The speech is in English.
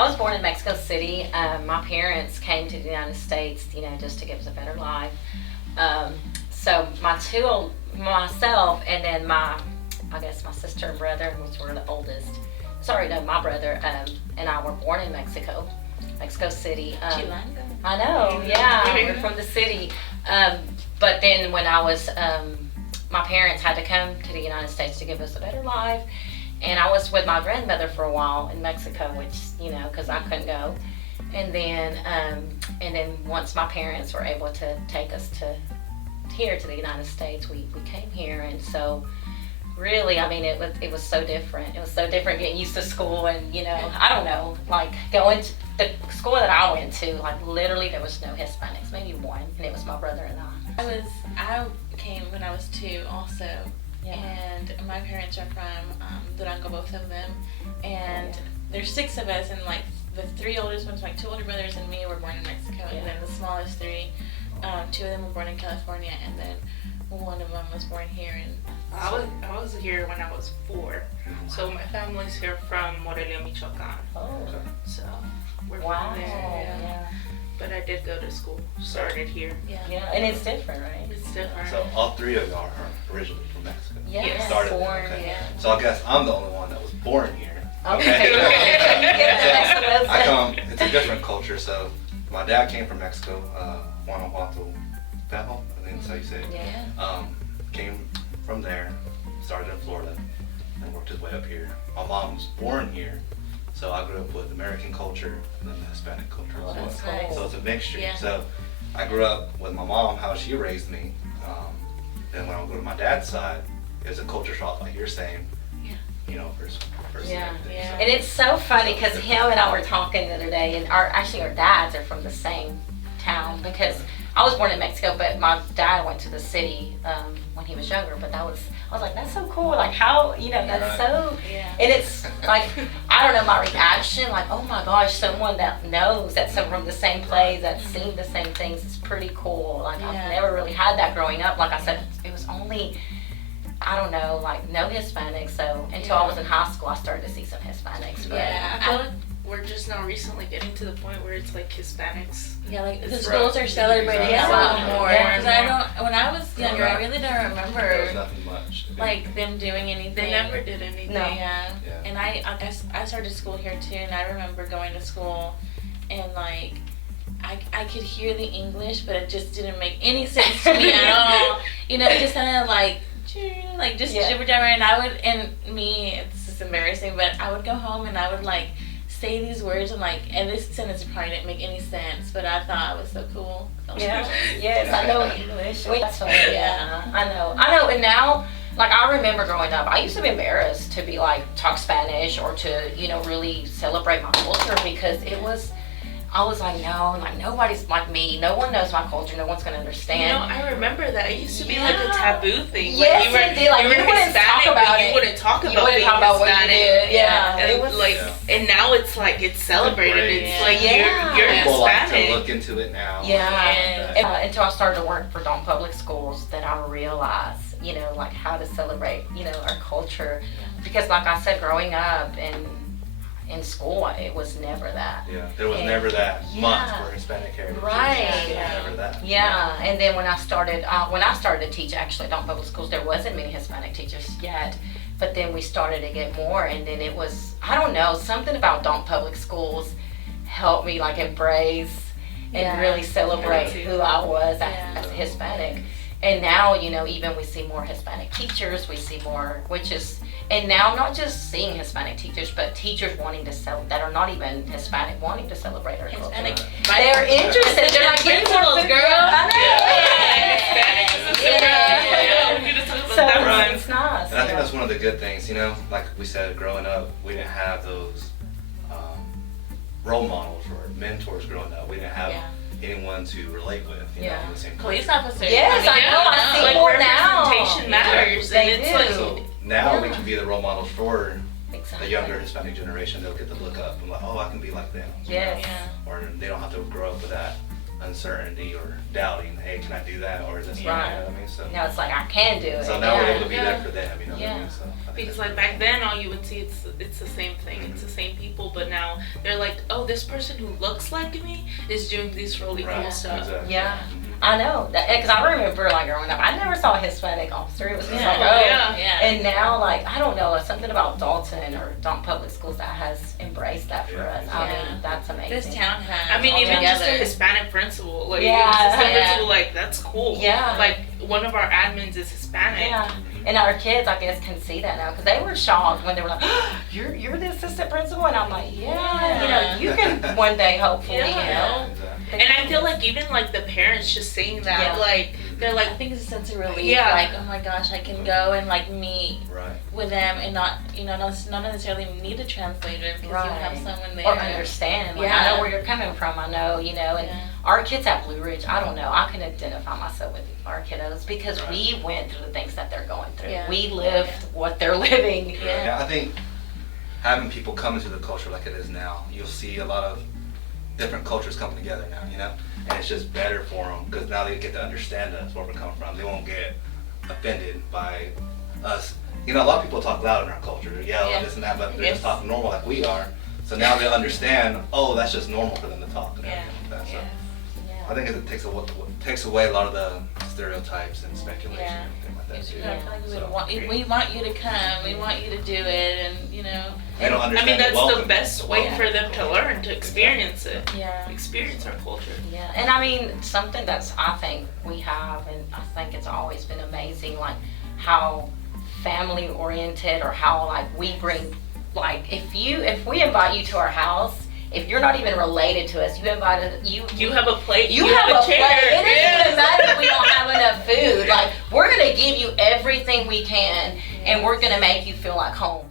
I was born in Mexico City. My parents came to the United States, just to give us a better life. So myself, and then my sister and brother, which were the oldest. Sorry, no, my brother and I were born in Mexico City. Chilango. I know, yeah, we're from the city. But then when I was, my parents had to come to the United States to give us a better life. And I was with my grandmother for a while in Mexico, which, because I couldn't go. And then once my parents were able to take us to the United States, we came here. And so really, it was so different. It was so different getting used to school and, I don't know, like going to the school that I went to, like literally there was no Hispanics, maybe one, and it was my brother and I. I came when I was 2 also. Yeah. And my parents are from Durango, both of them, and there's 6 of us, and like the 3 oldest ones, like 2 older brothers and me, were born in Mexico, and then the smallest 3, 2 of them were born in California, and then one of them was born here. And I was here when I was 4, so my family's here from Morelia, Michoacan. Oh. So we're Wow. from there. Yeah. But I did go to school, started here. Yeah, and it's different, right? It's different. So all 3 of y'all are originally from Mexico. Yeah. Started Born, there, okay. yeah. So I guess I'm the only one that was born here. Okay. It's a different culture. So my dad came from Mexico, Guanajuato, Pejo, I think that's how you say it. Yeah. Came from there, started in Florida, and worked his way up here. My mom was born here, so I grew up with American culture and then the Hispanic culture as well. That's nice. So it's a mixture. Yeah. So I grew up with my mom, how she raised me. Then when I go to my dad's side, it's a culture shock, like you're saying. First Yeah. everything. Yeah. So- And it's so funny because him and I were talking the other day, and our dads are from the same town, because I was born in Mexico, but my dad went to the city when he was younger. But I was like, that's so cool. Like how, that's so. Yeah. And it's like, I don't know, my reaction, like, oh my gosh, someone that knows that's from the same place, that's seen the same things, is pretty cool. Like Yeah. I've never really had that growing up. Like I said, it was only, I don't know, like no Hispanics. So until I was in high school, I started to see some Hispanics. But Yeah, I feel like we're just now recently getting to the point where it's like Hispanics. Yeah, like the It's schools rough. are celebrating Yeah. a lot more. Yeah. Because when I was younger, I really don't There was remember nothing much. like them doing anything. They never did anything. No. Yeah. Yeah. And I guess I started school here too, and I remember going to school, and like I could hear the English, but it just didn't make any sense to me at all. It just kind of like just jibber jabber, and this is embarrassing, but I would go home and I would like say these words and this sentence probably didn't make any sense, but I thought it was so cool. Yeah, yes, I know English. That's funny. Yeah. I know. And now, like, I remember growing up, I used to be embarrassed to be like talk Spanish or to really celebrate my culture, because I was like, no, like nobody's like me. No one knows my culture. No one's gonna understand. I remember that. It used to be like a taboo thing. Yes, you were, it did. Like, you you were wouldn't Hispanic, talk about but it. you wouldn't talk You about wouldn't being talk about what you Hispanic. did. Yeah. And It was and now it's like it's celebrated. Great. It's like Yeah. you're People like to Hispanic. look into it now. Yeah, and, until I started to work for Dalton Public Schools, that I realized, like how to celebrate, our culture. Because like I said, growing up in school, it was never that. Yeah, there was never that month for Hispanic Heritage. Right. Never that. Yeah, and then when I started to teach, actually, at Dalton Public Schools, there wasn't many Hispanic teachers yet. But then we started to get more, and then it was, I don't know, something about Dalton Public Schools helped me like embrace and really celebrate who I was as a Hispanic. And now, even we see more Hispanic teachers, we see more, and now not just seeing Hispanic teachers, but teachers wanting to that are not even Hispanic, wanting to culture. Hispanic. They're interested. They're like, principals, girl. So it's nice. And I think that's one of the good things, like we said, growing up, we didn't have those role models or mentors growing up. We didn't have anyone to relate with, in the same Police culture. officers. Yes, I know. I see like more now. representation matters. They And it's do. like So now we can be the role models for Exactly. the younger Hispanic generation. They'll get to look up and like, oh, I can be like them. Yes. Yeah. Or they don't have to grow up with that uncertainty or doubting, hey, can I do that, or is this Right. you know what I mean? So Now it's like I can do it. so now we're able to be Yeah. there for them, you know what I Yeah. mean? So I think Because that's like back then, all you would see it's the same thing. It's the same people, but now they're like, oh, this person who looks like me is doing this really right. cool stuff. Exactly. Yeah. I know, because I remember like growing up, I never saw a Hispanic officer. It was just like, oh, Yeah. Yeah. and now like I don't know, something about Dalton or Dalton Public Schools that has embraced that for Yeah. us. I Yeah. mean, that's amazing. This town has. I mean, all even just a together. Hispanic principal, like Yeah. assistant Yeah. principal, like that's cool. Yeah. Like one of our admins is Hispanic. Yeah, and our kids, I guess, can see that now because they were shocked when they were like, "You're the assistant principal," and I'm like, "Yeah, you know, you can one day, hopefully, you Yeah. know." Exactly. And I feel like even like the parents just saying that, Yeah. like they're like, I think it's a sense of relief. Yeah. Like, oh my gosh, I can go and like meet Right. with them and not, you know, not necessarily need a translator because you have Right. someone there. Or understand. Like, I Yeah. know where you're coming from. I know, you know, and Yeah. our kids at Blue Ridge, I don't know. I can identify myself with our kiddos because Right. we went through the things that they're going through. Yeah. We lived what they're living. Yeah. Yeah, I think having people come into the culture like it is now, you'll see a lot of different cultures coming together now, you know? And it's just better for them because now they get to understand us, where we're coming from. They won't get offended by us. You know, a lot of people talk loud in our culture, they yell Yeah. and this and that, but they're Yes. just talking normal like we are. So now they understand, oh, that's just normal for them to talk and Yeah. everything like that. So Yeah. I think it takes away a lot of the stereotypes and speculation Yeah. and everything like that It's too. kind of like we, So, we want you to come. We want you to do it, and you know. they don't I understand mean, that's the welcome- best way welcome for them to culture. learn, to experience it, Yeah. experience our culture. Yeah, and I mean, something that's I think we have, and I think it's always been amazing, like how family oriented or how like we bring, like if we invite you to our house, if you're not even related to us, you invited you. You have a plate. You have a chair. plate. It doesn't Yes. even matter if we don't have enough food. Like we're gonna give you everything we can, and we're gonna make you feel like home.